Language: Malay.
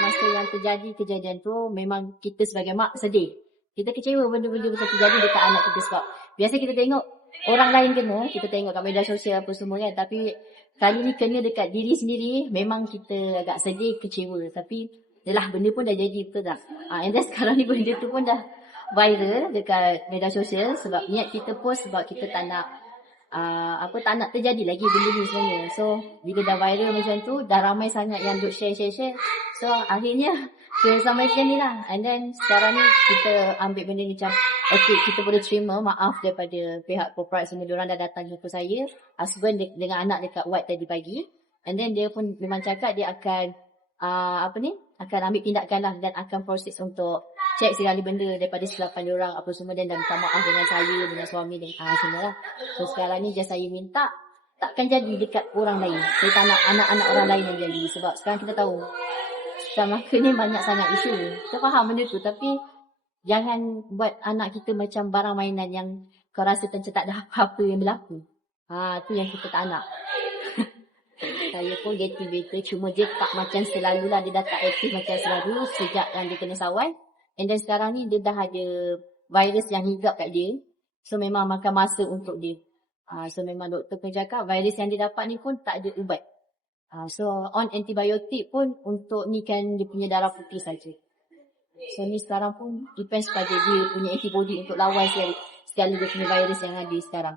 masa yang terjadi kejadian tu memang kita sebagai mak sedih. Kita kecewa benda-benda macam terjadi dekat anak kita sebab biasa kita tengok orang lain kena, kita tengok kat media sosial apa semua kan tapi kali ni kena dekat diri sendiri memang kita agak sedih, kecewa tapi yalah benda pun dah jadi betul tak? Ah and then sekarang ni benda tu pun dah viral dekat media sosial sebab niat kita post sebab kita tak nak uh, apa tak nak terjadi lagi benda ni sebenarnya. So bila dah viral macam tu dah ramai sangat yang duk share share share. So akhirnya saya sampaikan ni lah. And then sekarang ni kita ambil benda ni macam okay kita boleh terima maaf daripada pihak corporate semua diorang dah datang jumpa saya. Husband de- dengan anak dekat White tadi pagi. And then dia pun memang cakap dia akan uh, apa ni akan ambil tindakan lah dan akan proses untuk check segala benda daripada silapan diorang apa semua dan, dan minta maaf dengan saya dengan suami dan ah semua lah. So sekarang ni just saya minta takkan jadi dekat orang lain. Saya tak nak anak-anak orang lain yang jadi sebab sekarang kita tahu Samaka ni banyak sangat isu. Kita faham benda tu tapi jangan buat anak kita macam barang mainan yang kau rasa macam tak ada apa-apa yang berlaku. Ha, tu yang kita tak nak. Saya pun deactivator cuma dia tak macam selalu lah. Dia dah tak aktif macam selalu sejak yang dia kena sawan. And then sekarang ni dia dah ada virus yang hingap kat dia. So memang makan masa untuk dia. Uh, so memang doktor pun cakap virus yang dia dapat ni pun tak ada ubat. Uh, so on antibiotik pun untuk ni kan dia punya darah putih saja. So ni sekarang pun depends pada dia punya antibody untuk lawan segala, segala dia punya virus yang ada sekarang.